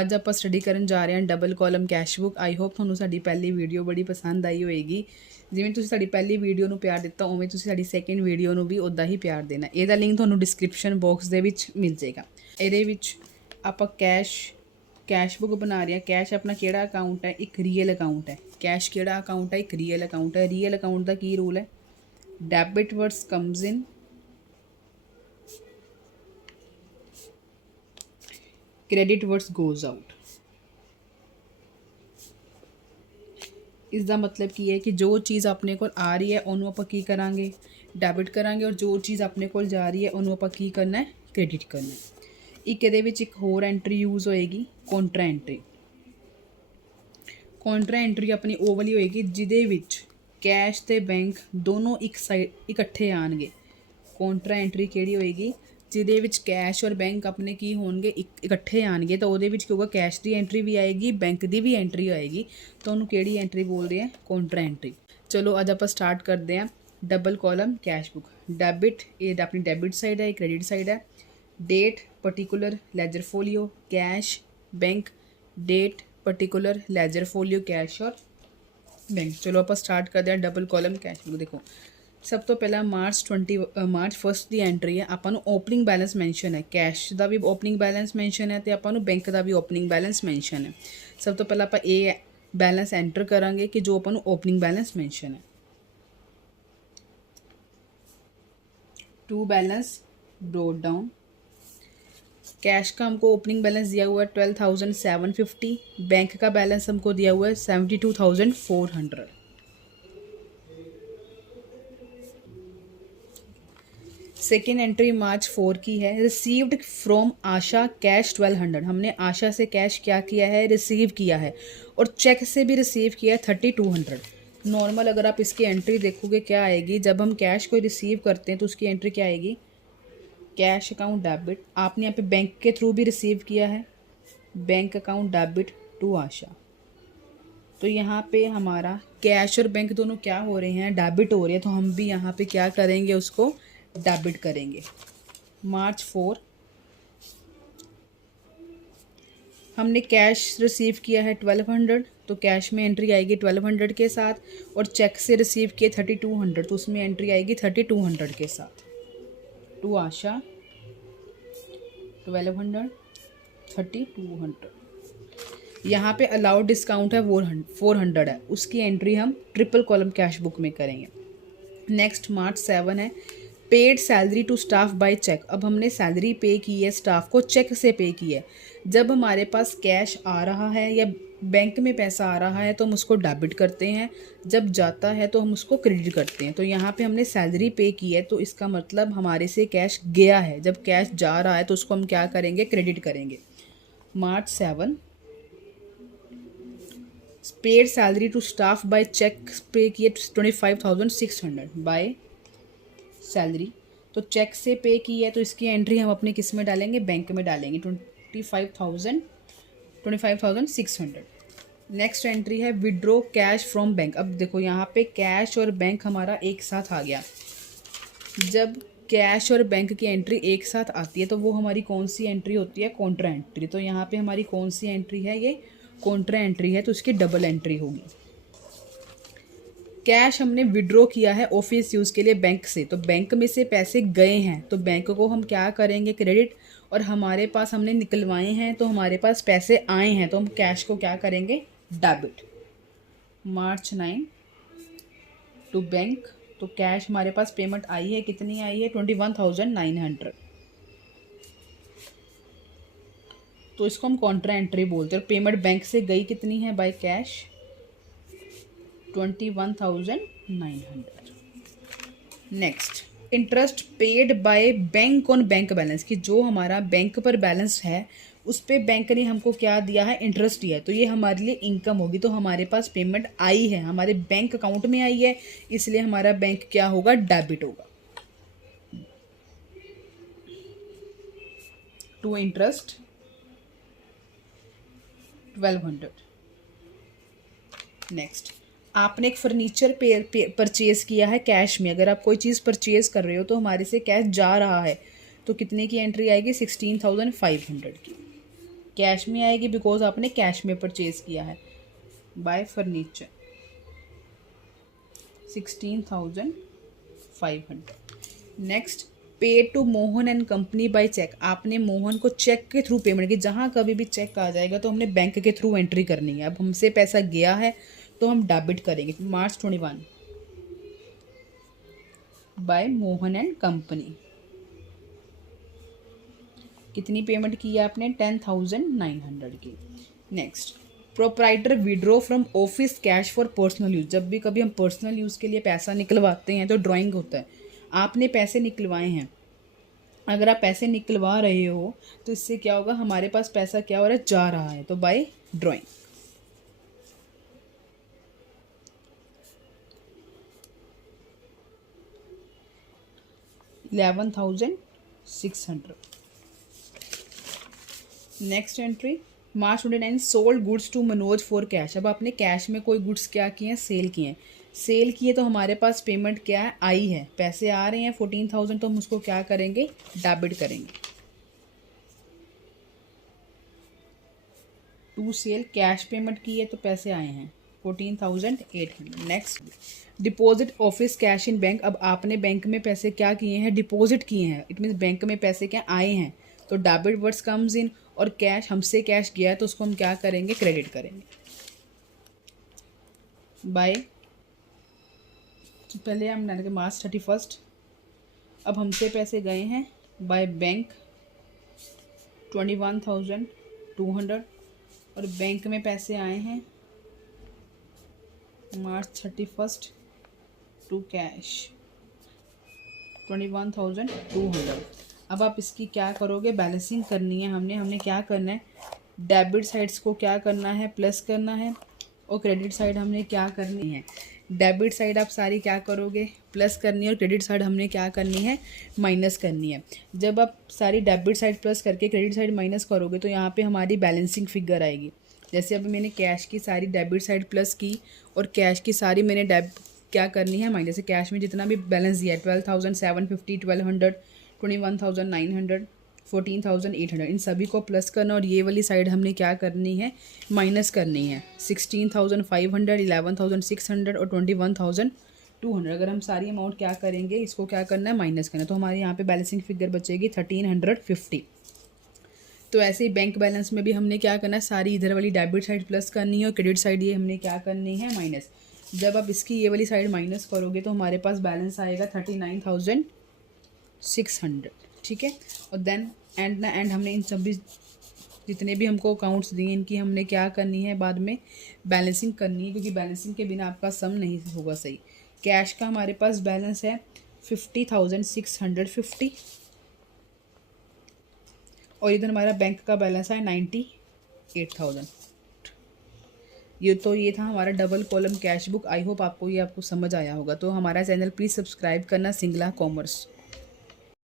ਅੱਜ ਆਪਾਂ ਸਟੱਡੀ ਕਰਨ ਜਾ ਰਹੇ ਹਾਂ double column cash book. I hope ਤੁਹਾਨੂੰ ਸਾਡੀ ਪਹਿਲੀ ਵੀਡੀਓ ਬੜੀ ਪਸੰਦ ਆਈ ਹੋਏਗੀ। ਜਿਵੇਂ ਤੁਸੀਂ ਸਾਡੀ ਪਹਿਲੀ ਵੀਡੀਓ ਨੂੰ ਪਿਆਰ ਦਿੱਤਾ ਉਵੇਂ ਤੁਸੀਂ ਸਾਡੀ ਸੈਕਿੰਡ ਵੀਡੀਓ ਨੂੰ ਵੀ ਉੱਦਾਂ ਹੀ ਪਿਆਰ ਦੇਣਾ। ਇਹਦਾ ਲਿੰਕ ਤੁਹਾਨੂੰ ਡਿਸਕ੍ਰਿਪਸ਼ਨ ਬਾਕਸ ਦੇ ਵਿੱਚ ਮਿਲ ਜਾਏਗਾ। ਇਹਦੇ ਵਿੱਚ ਆਪਾਂ ਕੈਸ਼ ਬੁੱਕ ਬਣਾ ਰਹੇ ਹਾਂ। ਕੈਸ਼ ਆਪਣਾ ਕਿਹੜਾ ਅਕਾਊਂਟ ਹੈ? ਇੱਕ ਰੀਅਲ ਅਕਾਊਂਟ ਹੈ। ਕੈਸ਼ ਕਿਹੜਾ ਅਕਾਊਂਟ ਹੈ? ਇੱਕ ਰੀਅਲ ਅਕਾਊਂਟ ਹੈ। ਰੀਅਲ ਅਕਾਊਂਟ ਦਾ ਕੀ ਰੂਲ ਹੈ? ਡੈਬਿਟ ਵਰਡਸ ਕਮਸ ਇਨ, क्रेडिट वर्ड्स गोज आउट। इसका मतलब की है कि जो चीज़ अपने को आ रही है उन्होंने आप की करांगे? डैबिट करांगे। और जो चीज़ अपने को जा रही है उन्होंने आप की करना है? क्रेडिट करना है। एक ये एक होर एंट्री यूज़ होएगी कॉन्ट्रा एंट्री। कॉन्ट्रा एंट्री अपनी वो वाली होएगी जिदे विच कैश ते बैंक दोनों एक साइड इकट्ठे आएंगे। कॉन्ट्रा एंट्री केड़ी होएगी? ਜਿਹਦੇ ਵਿੱਚ ਕੈਸ਼ ਔਰ ਬੈਂਕ ਆਪਣੇ ਕੀ ਹੋਣਗੇ? ਇਕੱਠੇ ਆਣਗੇ। ਤਾਂ ਉਹਦੇ ਵਿੱਚ ਕੀ ਹੋਊਗਾ? ਕੈਸ਼ ਦੀ ਐਂਟਰੀ ਵੀ ਆਏਗੀ, ਬੈਂਕ ਦੀ ਵੀ ਐਂਟਰੀ ਆਏਗੀ। ਤਾਂ ਉਹਨੂੰ ਕਿਹੜੀ ਐਂਟਰੀ ਬੋਲਦੇ ਆ? Contra entry. ਚਲੋ ਅੱਜ ਆਪਾਂ ਸਟਾਰਟ ਕਰਦੇ ਹਾਂ double column cash book. Debit ਇਹ ਆਪਣੀ ਡੈਬਿਟ ਸਾਈਡ ਹੈ, ਕ੍ਰੈਡਿਟ ਸਾਈਡ ਹੈ। Date particular ledger folio, cash bank, date particular ledger folio, cash ਔਰ ਬੈਂਕ। ਚਲੋ ਆਪਾਂ ਸਟਾਰਟ ਕਰਦੇ ਹਾਂ ਡਬਲ ਕਾਲਮ ਕੈਸ਼ ਬੁੱਕ। ਦੇਖੋ सब तो पहला मार्च 1 की एंट्री है। आपां ओपनिंग बैलेंस मैंशन है, कैश का भी ओपनिंग बैलेंस मैंशन है तो आपां बैंक का भी ओपनिंग बैलेंस मैंशन है। सब तो पहला आप ये बैलेंस एंटर करांगे कि जो आपां ओपनिंग बैलेंस मैंशन है। To balance brought down. Cash का हमको ओपनिंग बैलेंस दिया हुआ है 12,750। बैंक का बैलेंस हमको दिया हुआ है 72,400। सेकेंड एंट्री मार्च 4 की है। Received from Asha cash 1200। हमने आशा से कैश क्या किया है? रिसीव किया है। और चेक से भी रिसीव किया है 3200। नॉर्मल अगर आप इसकी एंट्री देखोगे क्या आएगी? जब हम कैश को रिसीव करते हैं तो उसकी एंट्री क्या आएगी? Cash account debit. आपने यहाँ पे बैंक के थ्रू भी रिसीव किया है, बैंक अकाउंट डेबिट टू आशा। तो यहाँ पे हमारा कैश और बैंक दोनों क्या हो रहे हैं? डेबिट हो रहे हैं। तो हम भी यहाँ पे क्या करेंगे? उसको डेबिट करेंगे। मार्च 4 हमने कैश रिसीव किया है 1200, तो कैश में एंट्री आएगी 1200 के साथ। और चेक से रिसीव किए 3200, तो उसमें एंट्री आएगी 3200 के साथ। टू आशा 1200 3200। यहाँ पे अलाउड डिस्काउंट है 400 है, उसकी एंट्री हम ट्रिपल कॉलम कैश बुक में करेंगे। नेक्स्ट मार्च 7 है। Paid salary to staff by cheque. अब हमने सैलरी पे की है, स्टाफ को चेक से पे की है। जब हमारे पास कैश आ रहा है या बैंक में पैसा आ रहा है तो हम उसको डेबिट करते हैं, जब जाता है तो हम उसको क्रेडिट करते हैं। तो यहाँ पे हमने सैलरी पे की है तो इसका मतलब हमारे से कैश गया है। जब कैश जा रहा है तो उसको हम क्या करेंगे? क्रेडिट करेंगे। March 7 paid salary to staff by cheque pay किए 25,600 बाय सैलरी। तो चेक से पे की है तो इसकी एंट्री हम अपने किस में डालेंगे? बैंक में डालेंगे 25,600। नेक्स्ट एंट्री है विड्रॉ कैश फ्रॉम बैंक। अब देखो यहाँ पे कैश और बैंक हमारा एक साथ आ गया। जब कैश और बैंक की एंट्री एक साथ आती है तो वो हमारी कौन सी एंट्री होती है? Contra entry. तो यहाँ पे हमारी कौन सी एंट्री है? ये कॉन्ट्रा एंट्री है, तो इसकी डबल एंट्री होगी। कैश हमने विड्रॉ किया है ऑफिस यूज़ के लिए बैंक से, तो बैंक में से पैसे गए हैं तो बैंक को हम क्या करेंगे? क्रेडिट। और हमारे पास हमने निकलवाए हैं तो हमारे पास पैसे आए हैं तो हम कैश को क्या करेंगे? डेबिट। March 9 to bank. तो कैश हमारे पास पेमेंट आई है, कितनी आई है? 21,900। तो इसको हम कॉन्ट्रा एंट्री बोलते हैं। और पेमेंट बैंक से गई कितनी है? By cash 21,900। Next interest paid by bank on bank balance. कि जो हमारा बैंक पर बैलेंस है उस पर बैंक ने हमको क्या दिया है? इंटरेस्ट दिया है। तो ये हमारे लिए इनकम होगी। तो हमारे पास पेमेंट आई है, हमारे बैंक अकाउंट में आई है, इसलिए हमारा बैंक क्या होगा? डेबिट होगा। To interest 1200। नेक्स्ट आपने एक फर्नीचर परचेज किया है कैश में। अगर आप कोई चीज़ परचेज कर रहे हो तो हमारे से कैश जा रहा है तो कितने की एंट्री आएगी? 16,500 की। कैश में आएगी बिकॉज आपने कैश में परचेज किया है। By furniture 16,500। Next, pay to Mohan and company by cheque. आपने मोहन को चेक के थ्रू पेमेंट की। जहाँ कभी भी चेक आ जाएगा तो हमने बैंक के थ्रू एंट्री करनी है। अब हमसे पैसा गया है तो हम डेबिट करेंगे। March 21 by Mohan and company. कितनी पेमेंट की है आपने? 10,900 की। Next, proprietor withdraw from office cash for personal use. जब भी कभी हम पर्सनल यूज़ के लिए पैसा निकलवाते हैं तो ड्राइंग होता है। आपने पैसे निकलवाए हैं, अगर आप पैसे निकलवा रहे हो तो इससे क्या होगा, हमारे पास पैसा क्या हो रहा है, जा रहा है, तो by drawing. $11,600। Next entry, March 29 sold goods to Manoj for cash. अब आपने कैश में कोई गुड्स क्या किए हैं, सेल किए हैं। सेल किए तो हमारे पास पेमेंट क्या है, आई है, पैसे आ रहे हैं 14,000, तो हम उसको क्या करेंगे, डेबिट करेंगे। टू सेल कैश पेमेंट की है तो पैसे आए हैं 14,800। Next, deposit office cash in bank. अब आपने बैंक में पैसे क्या किए हैं, डिपॉजिट किए हैं। इट मीन्स बैंक में पैसे क्या आए हैं, तो डेबिट वर्ड्स कम्स इन, और कैश, हमसे कैश गया है तो उसको हम क्या करेंगे, क्रेडिट करेंगे। बाय, तो पहले हम डालेंगे March 31। अब हमसे पैसे गए हैं बाय बैंक 21,200, और बैंक में पैसे आए हैं March 31 टू कैश 21,200। अब आप इसकी क्या करोगे, बैलेंसिंग करनी है। हमने क्या करना है, डेबिट साइड्स को क्या करना है, प्लस करना है, और क्रेडिट साइड हमने क्या करनी है, डेबिट साइड आप सारी क्या करोगे, प्लस करनी है, और क्रेडिट साइड हमने क्या करनी है, माइनस करनी है। जब आप सारी डेबिट साइड प्लस करके क्रेडिट साइड माइनस करोगे तो यहाँ पे हमारी बैलेंसिंग फिगर आएगी। जैसे अभी मैंने कैश की सारी डेबिट साइड प्लस की और कैश की सारी मैंने क्या करनी है, माइनस। कैश में जितना भी बैलेंस दिया है 12,750, 1,200, 21,900, 14,800, इन सभी को प्लस करना, और ये वाली साइड हमने क्या करनी है, माइनस करनी है। 16,500, 11,600 और 21,200। अगर हम सारी अमाउंट क्या करेंगे, इसको क्या करना है, माइनस करना है, तो हमारे यहाँ पे बैलेंसिंग फिगर बचेगी 1,350। तो ऐसे ही बैंक बैलेंस में भी हमने क्या करना है, सारी इधर वाली डेबिट साइड प्लस करनी है और क्रेडिट साइड ये हमने क्या करनी है, माइनस। जब आप इसकी ये वाली साइड माइनस करोगे तो हमारे पास बैलेंस आएगा 39,600। ठीक है, और देन एंड ना एंड हमने इन सभी जितने भी हमको अकाउंट्स दिए इनकी हमने क्या करनी है, बाद में बैलेंसिंग करनी है, क्योंकि बैलेंसिंग के बिना आपका सम नहीं होगा सही। कैश का हमारे पास बैलेंस है 50,650, और इधर हमारा बैंक का बैलेंस है 98,000। ये था हमारा double column cash book. I hope आपको समझ आया होगा। तो हमारा चैनल प्लीज़ सब्सक्राइब करना, सिंगला कॉमर्स।